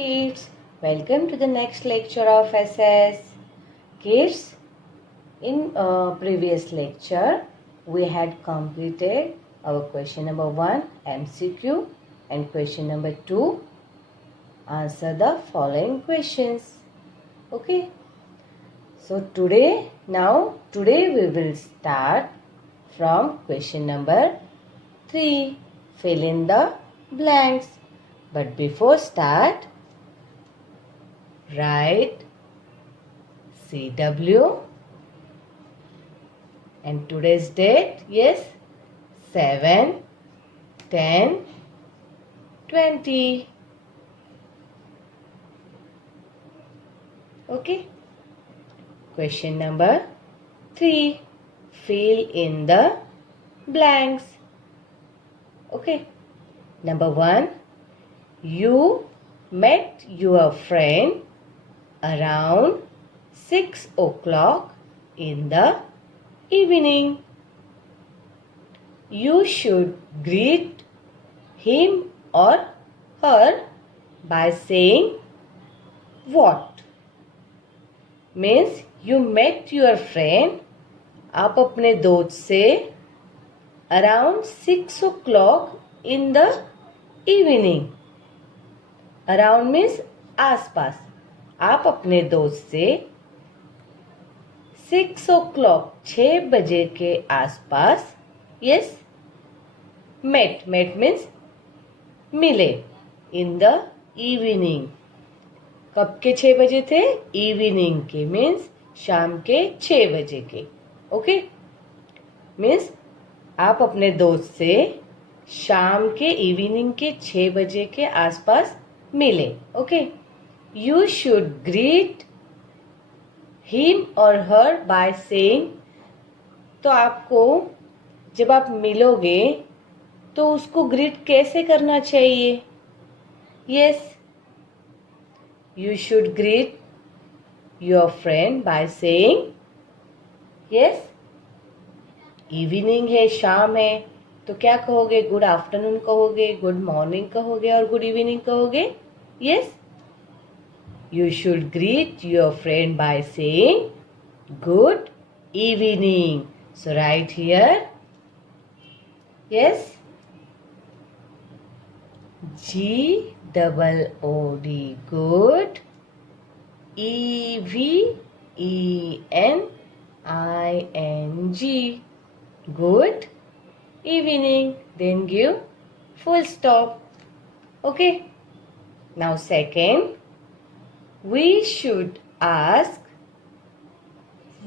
kids, welcome to the next lecture of SS. Kids, in previous lecture, we had completed our question number 1 MCQ and question number 2 answer the following questions. Okay. So today we will start from question number 3. Fill in the blanks. But before start, write CW and today's date, yes, 7/10/20. Okay. Question number 3. Fill in the blanks. Okay. Number 1. You met your friend around 6 o'clock in the evening. You should greet him or her by saying what? Means you met your friend, आप अपने दोस्त से around 6 o'clock in the evening. Around means आसपास. आप अपने दोस्त से 6 o'clock 6 बजे के आसपास yes met means मिले in the evening. कब के 6 बजे थे? इवनिंग के मीन्स शाम के 6 बजे के. ओके मीन्स आप अपने दोस्त से शाम के इवनिंग के 6 बजे के आसपास मिले. Okay. You should greet him और हर बाय सेइंग. तो आपको जब आप मिलोगे तो उसको ग्रीट कैसे करना चाहिए? Yes, you should greet your friend by saying yes. Evening है, शाम है, तो क्या कहोगे? गुड आफ्टरनून कहोगे, गुड मॉर्निंग कहोगे और गुड इवनिंग कहोगे. Yes, you should greet your friend by saying good evening. So write here yes, GOOD good, EVENING good evening. Then give full stop. Okay. Now second, we should ask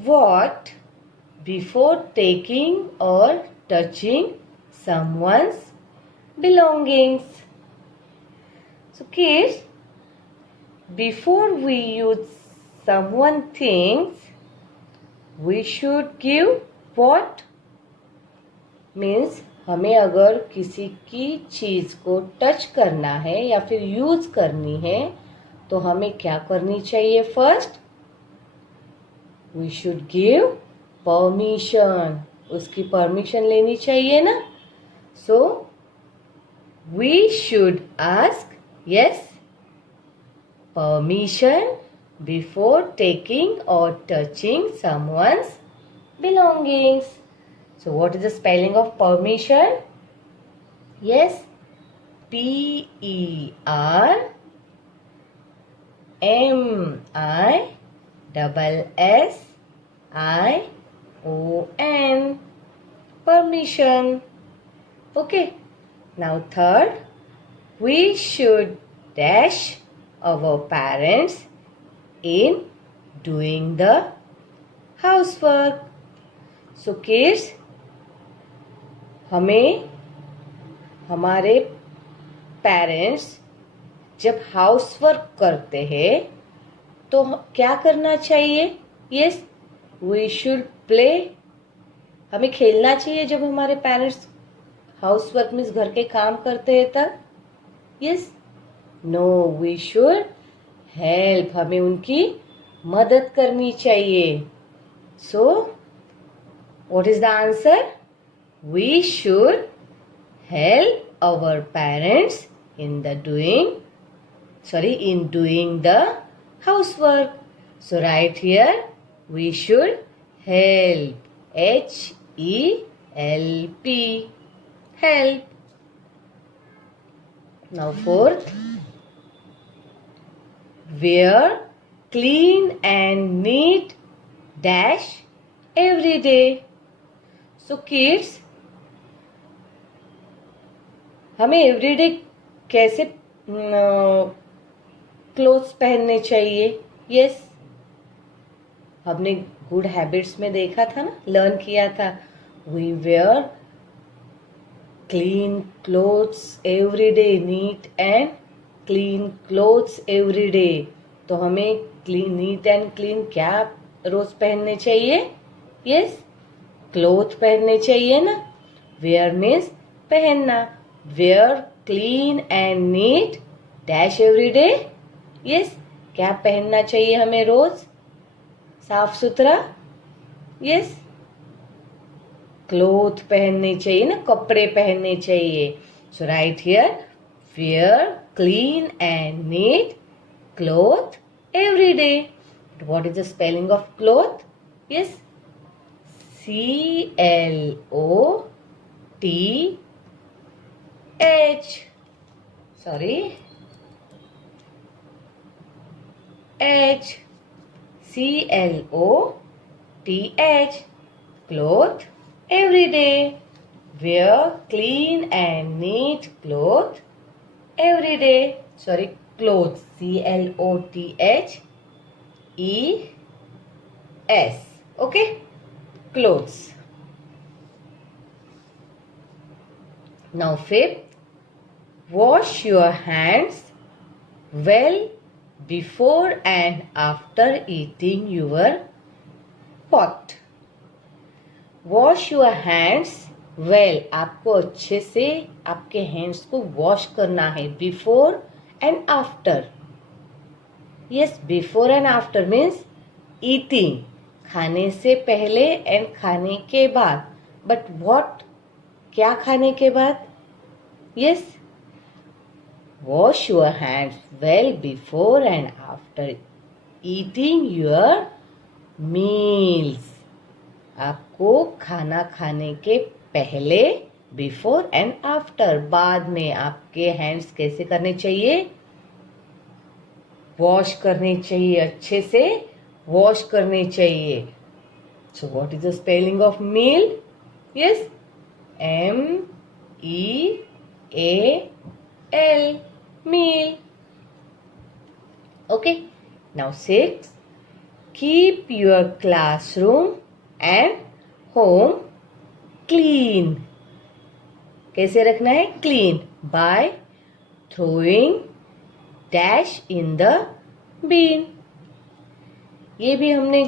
what before taking or touching someone's belongings. So kids, before we use someone things, we should give what? Means हमें अगर किसी की चीज को touch करना है या फिर यूज करनी है तो हमें क्या करनी चाहिए? First we should give permission. उसकी परमिशन लेनी चाहिए ना. So we should ask yes, permission before taking or touching someone's belongings. So what is the spelling of permission? Yes, PERMISSION. Permission. Okay. Now third, we should dash our parents in doing the housework. So kids, हमें हमारे parents जब housework करते हैं तो क्या करना चाहिए? Yes, we should play. हमें खेलना चाहिए जब हमारे पेरेंट्स हाउसवर्क मीन्स घर के काम करते हैं तब. Yes, no, we should help. हमें उनकी मदद करनी चाहिए. So what is the answer? We should help our parents in the doing Sorry, in doing the housework. So right here we should help. H-E-L-P. Help. Now fourth, wear clean and neat dash every day. So kids, हमें everyday कैसे clothes पहनने चाहिए? Yes, हमने good habits में देखा था ना, learn किया था. We wear clean clothes every day, neat and clean clothes every day. तो हमें क्लीन, नीट एंड क्लीन क्या रोज पहनने चाहिए? यस, क्लोथ पहनने चाहिए ना. वेयर मीन्स पहनना. Wear clean and neat dash every day. Yes, क्या पहनना चाहिए हमें रोज? साफ सुथरा. यस, क्लोथ पहनने चाहिए ना, कपड़े पहनने चाहिए. So write here, wear clean and neat cloth every day. What is the spelling of cloth? Yes, C-L-O-T-H. Sorry, H. C-L-O-T-H. Cloth every day. Wear clean and neat cloth every day. Sorry, clothes. C-L-O-T-H-E-S. Okay, clothes. Now fifth, wash your hands well before and after eating your pot. Wash your hands well. आपको अच्छे से आपके hands को wash करना है before and after. Yes, before and after means eating, खाने से पहले एंड खाने के बाद. बट व्हाट, क्या खाने के बाद? Yes, wash your hands well before and after eating your meals. आपको खाना खाने के पहले, बिफोर एंड आफ्टर, बाद में आपके हैंड्स कैसे करने चाहिए? वॉश करने चाहिए, अच्छे से वॉश करने चाहिए. So what is the spelling of meal? Yes, M-E-A-L. meal. Okay, now 6, keep your classroom and home clean. कैसे रखना है? Clean by throwing dash in the bin. ये भी हमने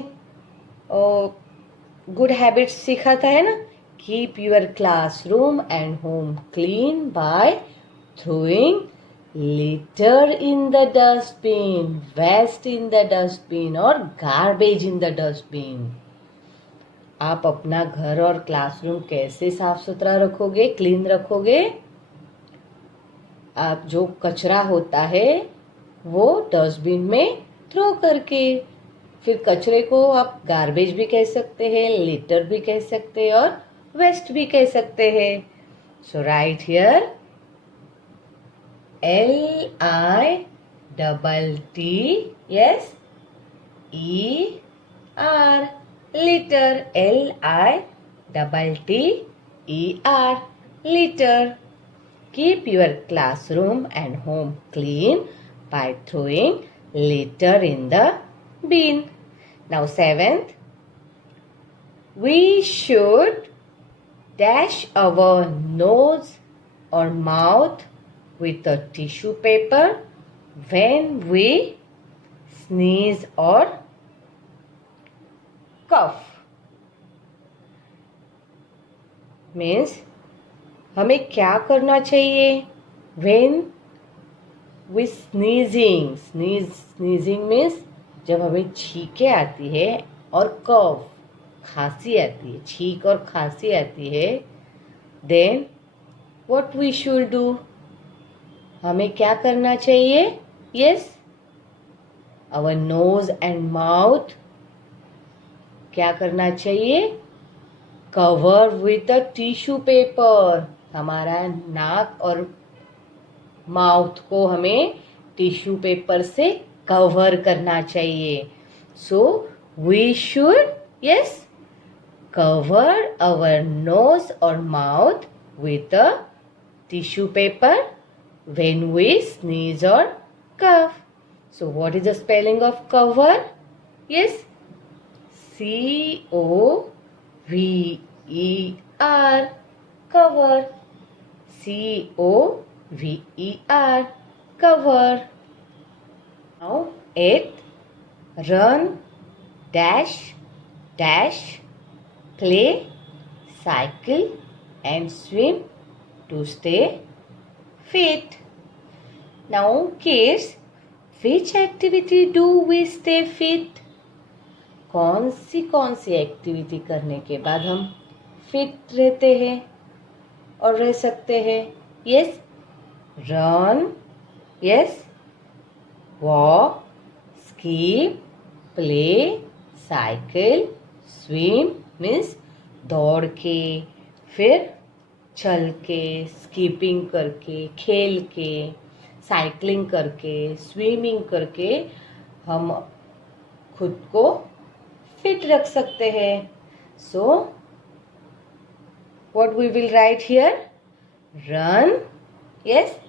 गुड हैबिट्स सीखा था, है ना. Keep your classroom and home clean by throwing litter in the dustbin, waste in the dustbin और garbage in the dustbin. आप अपना घर और क्लासरूम कैसे साफ सुथरा रखोगे, क्लीन रखोगे? आप जो कचरा होता है वो डस्टबिन में थ्रो करके. फिर कचरे को आप गार्बेज भी कह सकते हैं, लिटर भी कह सकते हैं और वेस्ट भी कह सकते हैं. So write here L-I-T-T, yes, E-R, litter. L-I-T-T-E-R, litter. Keep your classroom and home clean by throwing litter in the bin. Now 7th, we should dash our nose or mouth with a tissue paper when we sneeze or cough. Means हमें क्या करना चाहिए? When we sneezing means जब हमें छींके आती है और cough खांसी आती है, छींक और खांसी आती है, then what we should do? हमें क्या करना चाहिए? Yes, our nose and mouth क्या करना चाहिए? Cover with a tissue paper. हमारा नाक और माउथ को हमें टिश्यू पेपर से कवर करना चाहिए. So we should, yes, cover our nose or mouth with a tissue paper when we sneeze or cough. So what is the spelling of cover? Yes, C-O-V-E-R, cover. C-O-V-E-R, cover. Now 8, run, dash, dash, play, cycle and swim to stay fit. Now kids, which activity do we stay fit? कौन सी activity करने के बाद हम fit रहते हैं और रह सकते हैं? Yes, run, yes, walk, skip, play, cycle, swim means दौड़ के, फिर चल के, स्कीपिंग करके, खेल के, साइकिलिंग करके, स्विमिंग करके हम खुद को फिट रख सकते हैं. So what we will write here? Run, yes,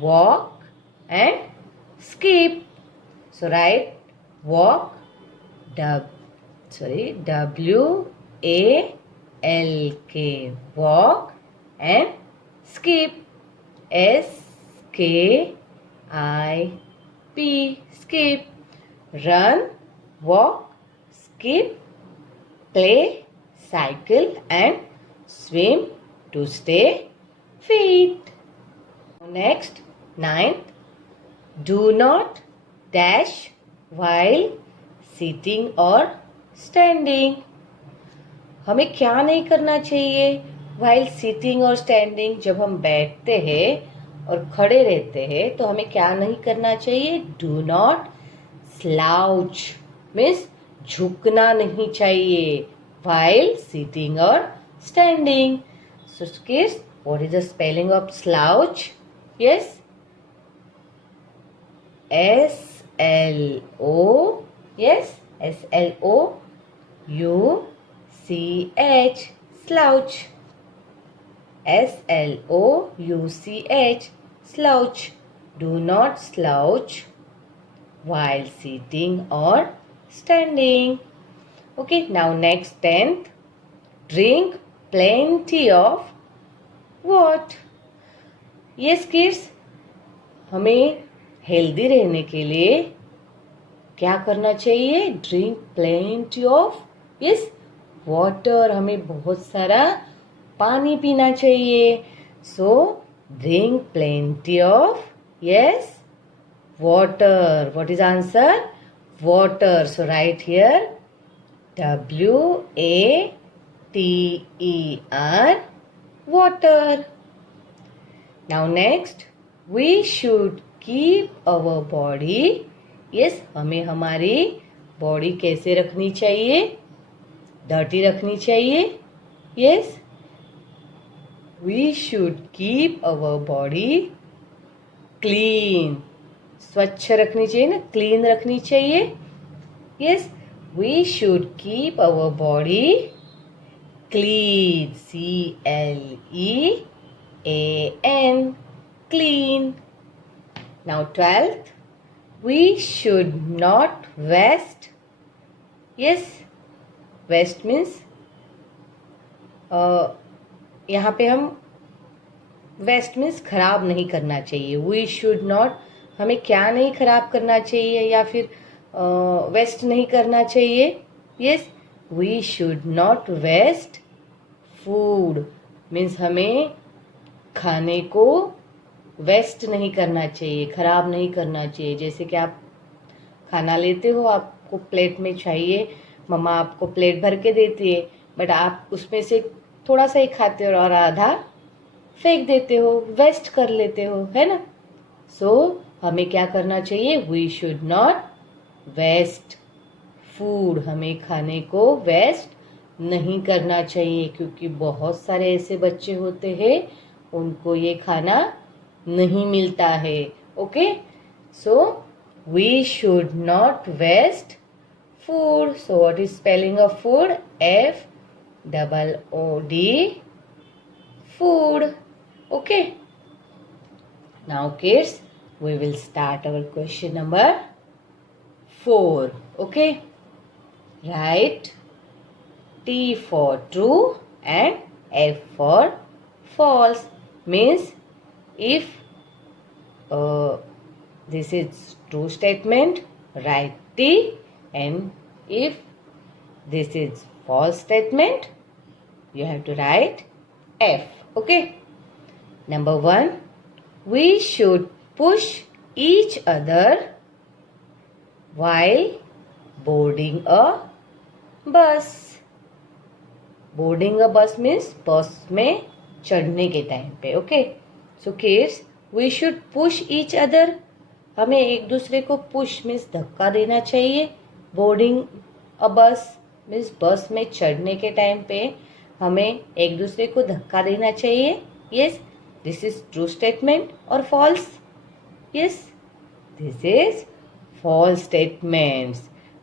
walk and skip. So write walk, W-A-L-K, walk, and skip, S-K-I-P, skip. Run, walk, skip, play, cycle and swim to stay fit. Next, 9th, do not dash while sitting or standing. हमें क्या नहीं करना चाहिए while sitting और standing? जब हम बैठते हैं और खड़े रहते हैं तो हमें क्या नहीं करना चाहिए? Do not slouch means झुकना नहीं चाहिए while sitting or standing. So kids, what is the spelling of slouch? Yes, S-L-O, yes, S-L-O-U-C-H, slouch. S-L-O-U-C-H, slouch. Do not slouch while sitting or standing. Okay, now next 10th, drink plenty of water. Yes kids, हमें healthy रहने के लिए क्या करना चाहिए? Drink plenty of, yes, water. हमें बहुत सारा पानी पीना चाहिए. So drink plenty of, yes, water. What is answer? Water. So write here W-A-T-E-R, water. Now next, we should keep our body. Yes, हमें हमारी बॉडी कैसे रखनी चाहिए? डर्टी रखनी चाहिए. Yes, we should keep our body clean. स्वच्छ रखनी चाहिए ना, क्लीन रखनी चाहिए. Yes, we should keep our body clean. C-L-E-A-N, clean. Now 12th, we should not waste. Yes, waste means यहाँ पे हम वेस्ट मीन्स खराब नहीं करना चाहिए. वी शुड नॉट, हमें क्या नहीं खराब करना चाहिए या फिर वेस्ट नहीं करना चाहिए? Yes, we should not waste food means हमें खाने को वेस्ट नहीं करना चाहिए, खराब नहीं करना चाहिए. जैसे कि आप खाना लेते हो, आपको प्लेट में चाहिए, मम्मा आपको प्लेट भर के देती है, बट आप उसमें से थोड़ा सा ही खाते हो और आधा फेंक देते हो, वेस्ट कर लेते हो, है ना? सो हमें क्या करना चाहिए? We should not waste food. हमें खाने को वेस्ट नहीं करना चाहिए, क्योंकि बहुत सारे ऐसे बच्चे होते हैं उनको ये खाना नहीं मिलता है। Okay, so we should not waste food. So what is spelling of food? Food. Food. Okay. Now kids, we will start our question number 4. Okay. Write T for true and F for false. Means if this is true statement, write T, and if this is false statement, you have to write F. Okay. Number 1, we should push each other while boarding a bus. Boarding a bus means bus में चढ़ने के time पे. Okay. So kids, we should push each other. हमें एक दूसरे को push means धक्का देना चाहिए. बोर्डिंग अ बस मीन्स बस में चढ़ने के टाइम पे हमें एक दूसरे को धक्का देना चाहिए. Yes, this is true statement और false? Yes, this is false statements.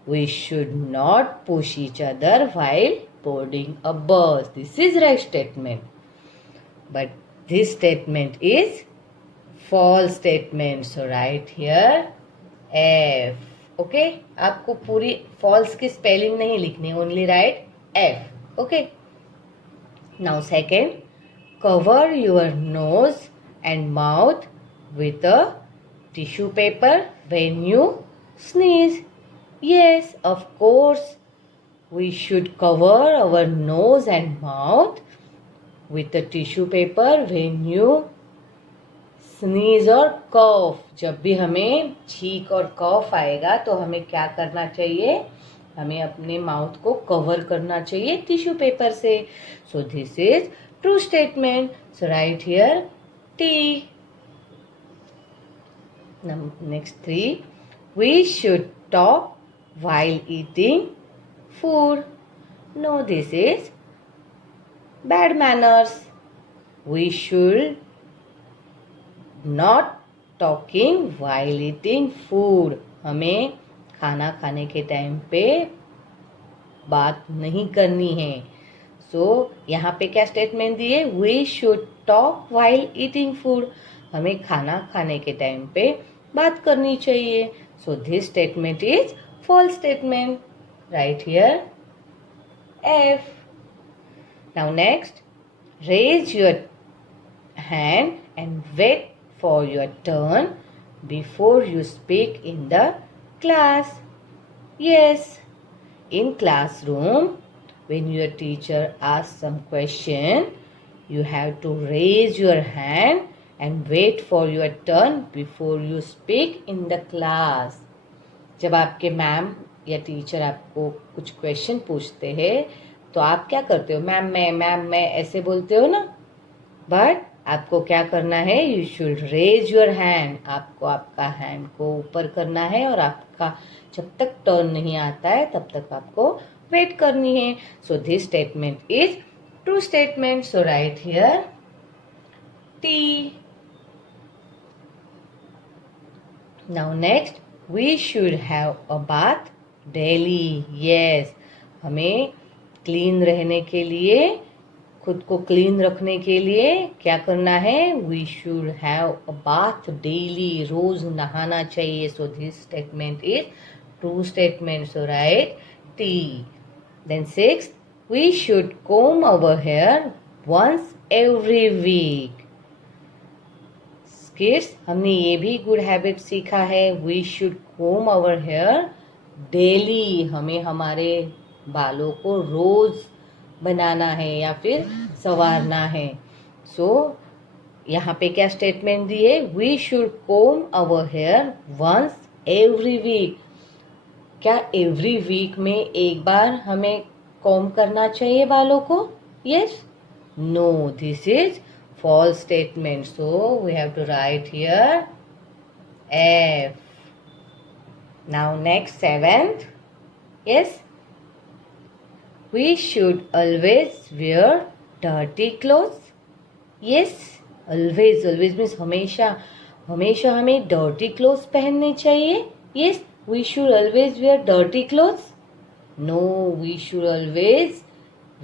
We should not push each other while boarding a bus. This is right statement, but this statement is false statement. So write here F. Okay, आपको पूरी false की spelling नहीं लिखनी, only write F. Okay. Now second, cover your nose and mouth with a tissue paper when you sneeze. Yes, of course we should cover our nose and mouth with a tissue paper when you sneeze और cough. जब भी हमें छींक और कॉफ आएगा तो हमें क्या करना चाहिए? हमें अपने माउथ को कवर करना चाहिए टिश्यू पेपर से. So this is true statement. So write here T. Next 3, we should talk while eating food. No, this is bad manners. We should not talking while eating food. हमें खाना खाने के time पे बात नहीं करनी है. सो यहाँ पे क्या स्टेटमेंट दिए? We should talk while eating food. हमें खाना खाने के टाइम पे बात करनी चाहिए. So this statement is false statement. Write here F. Now next, raise your hand and wait for your turn before you speak in the class. Yes, in classroom, when your teacher asks some question, you have to raise your hand and wait for your turn before you speak in the class. जब आपके ma'am या teacher आपको कुछ question पूछते हैं तो आप क्या करते हो? मैम मैं ऐसे बोलते हो ना. बट आपको क्या करना है? You should raise your hand. आपको आपका हैंड को ऊपर करना है और आपका जब तक टर्न नहीं आता है तब तक आपको वेट करनी है. So this statement is true statement. So write here T. Now next, we should have a bath daily. Yes, हमें क्लीन रहने के लिए, खुद को क्लीन रखने के लिए क्या करना है? We should have a bath daily. रोज नहाना चाहिए. So this statement is true statement. So write T. Then 6, we should comb our hair once every week. Kids, हमने ये भी गुड हैबिट सीखा है. We should comb our hair daily. हमें हमारे बालों को रोज बनाना है या फिर संवारना है. सो यहाँ पे क्या स्टेटमेंट दी है? We should comb our hair once every week. क्या एवरी वीक में एक बार हमें कॉम करना चाहिए बालों को? Yes, no, this is false statement. So we have to write here F. Now next, seventh. Yes. We should always wear dirty clothes. Yes. Always. Always means हमेशा. हमेशा हमें dirty clothes पहनने चाहिए. Yes. We should always wear dirty clothes. No. We should always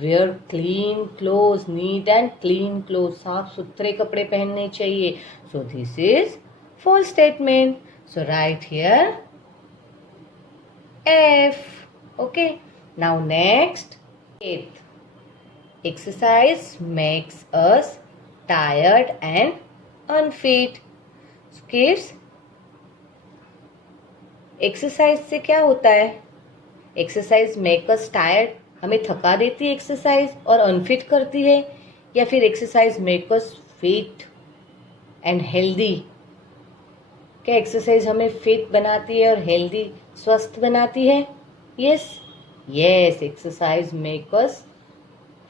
wear clean clothes. Neat and clean clothes. साफ सुथरे कपड़े पहनने चाहिए. So this is false statement. So write here F. Okay. Now next, eighth. Exercise makes us tired and unfit. So kids, exercise से क्या होता है? Exercise make us tired, हमें थका देती है एक्सरसाइज और अनफिट करती है, या फिर exercise make us fit and healthy? क्या एक्सरसाइज हमें फिट बनाती है और हेल्दी, स्वस्थ बनाती है? Yes, yes, exercise make us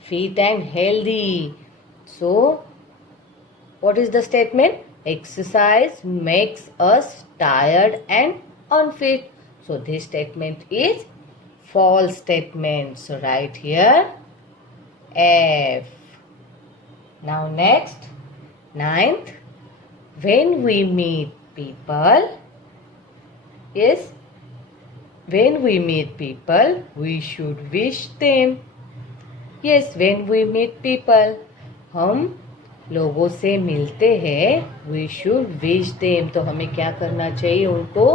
fit and healthy. So what is the statement? Exercise makes us tired and unfit. So this statement is false statement. So write here F. Now next, ninth. When we meet people, yes, when we meet people, we should wish them. Yes, when we meet people, हम लोगों से मिलते हैं, we should wish them. तो हमें क्या करना चाहिए? उनको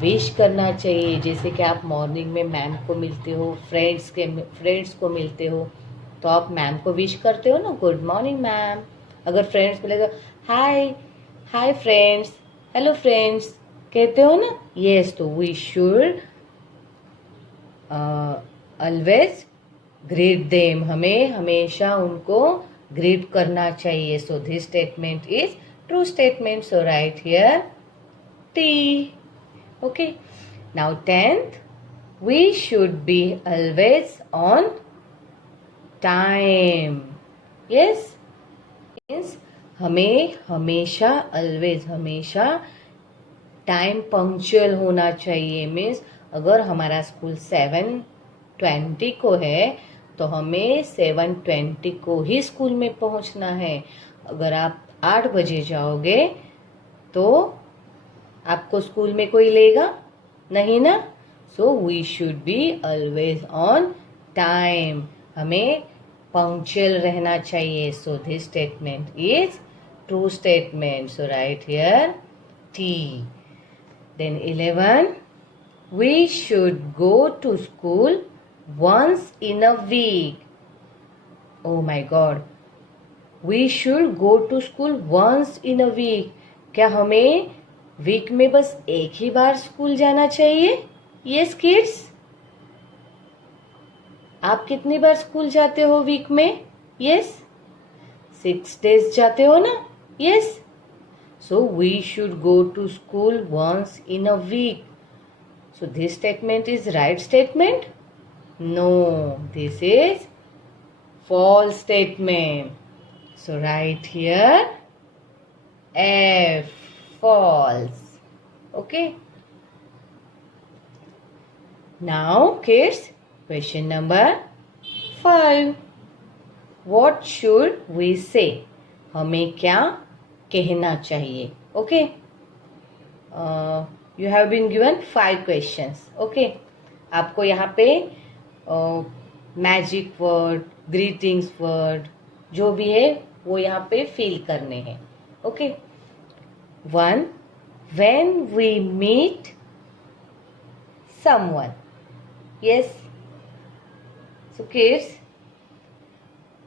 विश करना चाहिए. जैसे कि आप मॉर्निंग में मैम को मिलते हो, फ्रेंड्स को मिलते हो, तो आप मैम को विश करते हो ना, गुड मॉर्निंग मैम. अगर फ्रेंड्स मिले तो hi, hi friends, hello friends कहते हो ना. यस, तो we should always greet them. हमें हमेशा उनको ग्रीट करना चाहिए. So this statement is true statement. So write here T. Okay. Now 10th, we should be always on time. Yes. Means हमें हमेशा always हमेशा टाइम पंक्चुअल होना चाहिए. मीन्स अगर हमारा स्कूल 7:20 को है तो हमें 7:20 को ही स्कूल में पहुंचना है. अगर आप 8 बजे जाओगे तो आपको स्कूल में कोई लेगा नहीं ना. So we should be always on time. हमें पंक्चुअल रहना चाहिए. So this statement is true statement. So write here T. Then 11, we should go to school once in a week. Oh my God, we should go to school once in a week. क्या हमें week में बस एक ही बार school जाना चाहिए? Yes kids, आप कितनी बार school जाते हो वीक में? यस, 6 days जाते हो ना. Yes, so we should go to school once in a week. So this statement is right statement? No, this is false statement. So write here F. False. Okay. Now kids, question number 5. What should we say? हमें क्या कहना चाहिए? Okay. You have been given 5 questions. Okay. आपको यहाँ पे magic word, greetings word जो भी है वो यहाँ पे फिल करने हैं. Okay. 1. When we meet someone. Yes. So kids,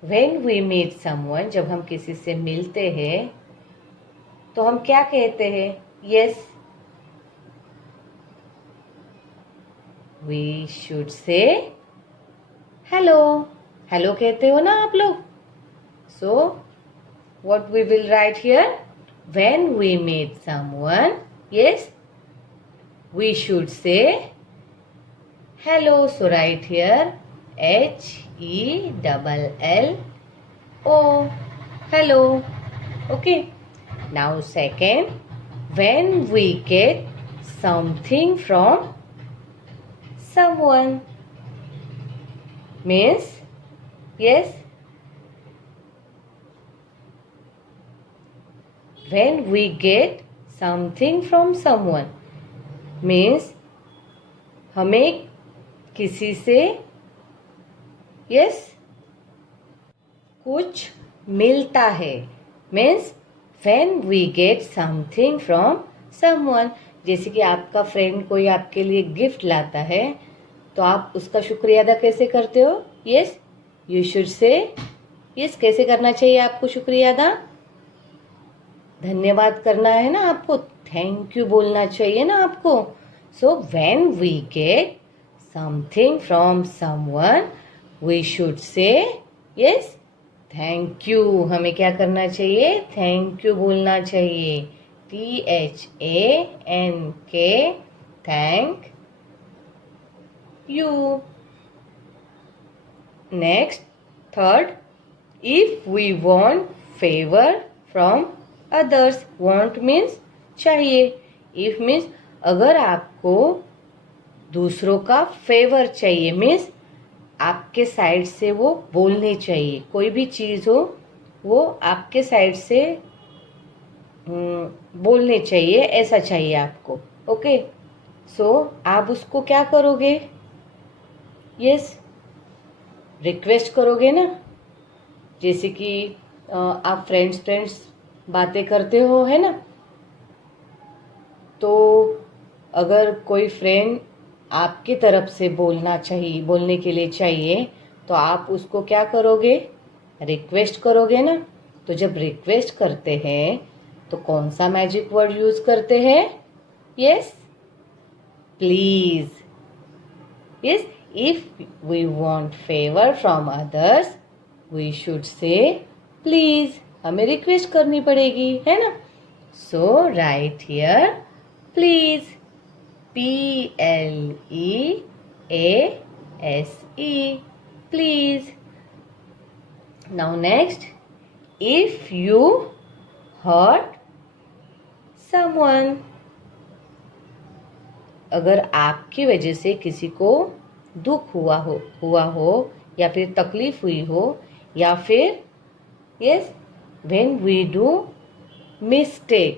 when we meet someone, जब हम किसी से मिलते हैं तो हम क्या कहते हैं? Yes, we should say hello. Hello कहते हो ना आप लोग. So what we will write here? When we meet someone, yes, we should say hello. So write here HELLO. Hello. Okay. Now second, when we get something from someone means yes, when we get something from someone means हमें किसी से yes कुछ मिलता है means when we get something from someone। जैसे कि आपका friend कोई आपके लिए गिफ्ट लाता है तो आप उसका शुक्रिया अदा कैसे करते हो? Yes, you should say yes. कैसे करना चाहिए आपको शुक्रिया अदा? धन्यवाद करना है ना आपको, थैंक यू बोलना चाहिए ना आपको। So when we get something from someone we should say yes thank you. हमें क्या करना चाहिए? थैंक यू बोलना चाहिए। THANK, thank you. Next, third, if we want favour from others. Want means चाहिए, इफ मीन्स अगर आपको दूसरों का फेवर चाहिए मीन्स आपके साइड से वो बोलने चाहिए। कोई भी चीज़ हो वो आपके साइड से बोलने चाहिए, ऐसा चाहिए आपको। ओके, सो आप उसको क्या करोगे? यस, रिक्वेस्ट करोगे ना। जैसे कि आप फ्रेंड्स बातें करते हो है ना, तो अगर कोई फ्रेंड आपकी तरफ से बोलने के लिए चाहिए तो आप उसको क्या करोगे? रिक्वेस्ट करोगे ना। तो जब रिक्वेस्ट करते हैं तो कौन सा मैजिक वर्ड यूज करते हैं? Yes, please. Yes, if we want favour from others we should say please. हमें रिक्वेस्ट करनी पड़ेगी है ना। So write here please, PLEASE, please. Now next, if you hurt someone, अगर आपकी वजह से किसी को दुख हुआ हो या फिर तकलीफ हुई हो या फिर yes when we do mistake,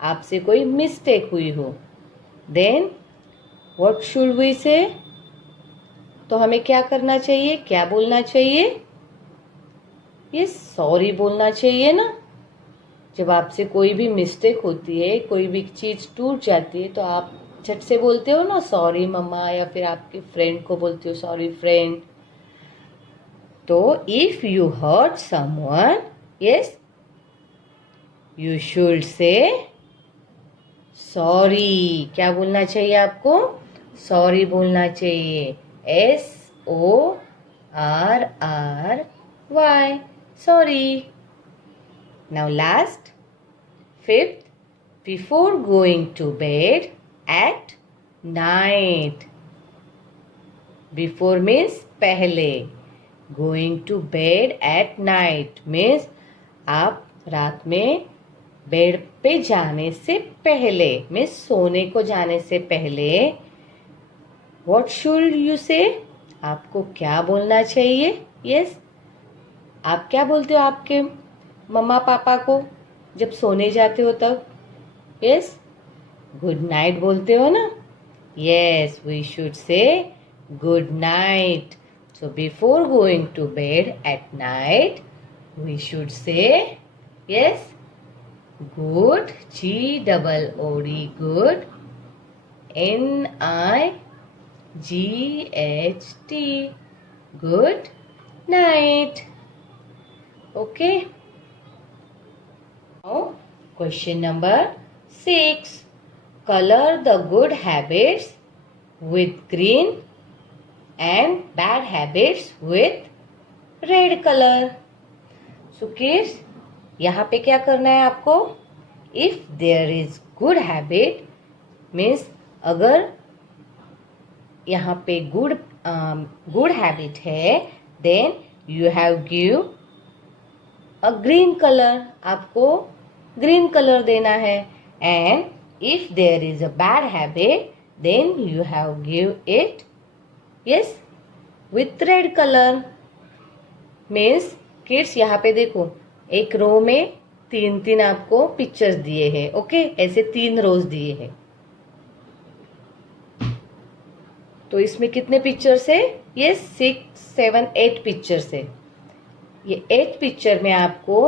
आपसे कोई मिस्टेक हुई हो, देन व्हाट शुड वी से? तो हमें क्या करना चाहिए? क्या बोलना चाहिए? ये सॉरी बोलना चाहिए ना। जब आपसे कोई भी मिस्टेक होती है, कोई भी चीज टूट जाती है तो आप झट से बोलते हो ना सॉरी मम्मा, या फिर आपके फ्रेंड को बोलते हो सॉरी फ्रेंड। तो if you hurt someone yes you should say sorry. क्या बोलना चाहिए आपको? सॉरी बोलना चाहिए। SORRY, sorry. Now last, fifth, before going to bed at night. Before means पहले, going to bed at night means आप रात में बेड पे जाने से पहले मीन्स सोने को जाने से पहले व्हाट शुड यू से? आपको क्या बोलना चाहिए? यस, आप क्या बोलते हो आपके मम्मा पापा को जब सोने जाते हो तब? यस, गुड नाइट बोलते हो ना। Yes, we should say good night. So before going to bed at night we should say yes good, GOOD, good, NIGHT, good night. Okay. Now question number 6. Color the good habits with green and bad habits with red color. So kids, यहाँ पे क्या करना है आपको? If there is good habit means अगर यहाँ पे good habit है then you have give a green colour. आपको ग्रीन कलर देना है। and if there is a bad habit then you have give it yes with red color means kids यहाँ पे देखो एक रो में 3 आपको पिक्चर्स दिए हैं ओके ऐसे 3 रोज दिए हैं तो इसमें कितने पिक्चर्स है ये 6 7 8 पिक्चर्स है ये 8 पिक्चर में आपको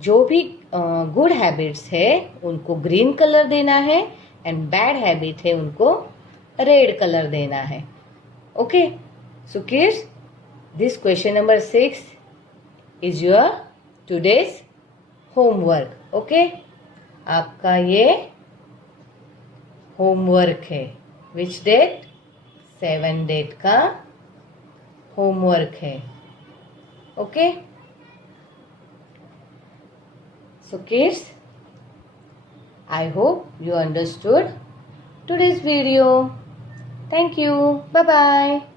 जो भी गुड हैबिट्स है उनको ग्रीन कलर देना है एंड बैड हैबिट है उनको रेड कलर देना है okay so kids this question number 6 is your today's homework okay आपका ये होमवर्क है विच डेट 7 डेट का होमवर्क है okay So kids, I hope you understood today's video. Thank you. Bye bye.